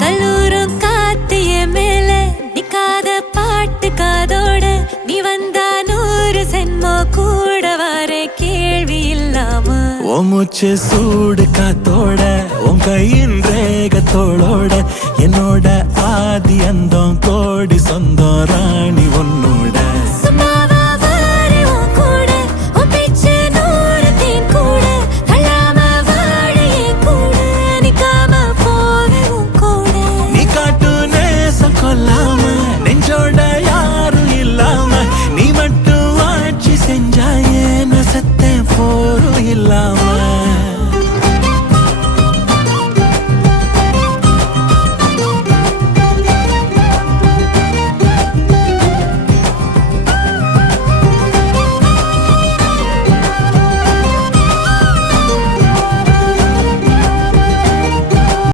கல்லூரும் காத்திய மேல நிக்காத பாட்டு காதோட நீ வந்தா 100 சென்மோ கூட வர கேள்வி இல்லாம உன் மூச்சு சூடு காத்தோட உன் கையின் ரேகத்தோளோட என்னோட ஆதி அந்தம் கோடி சொந்தம் ராணி ஒன்னு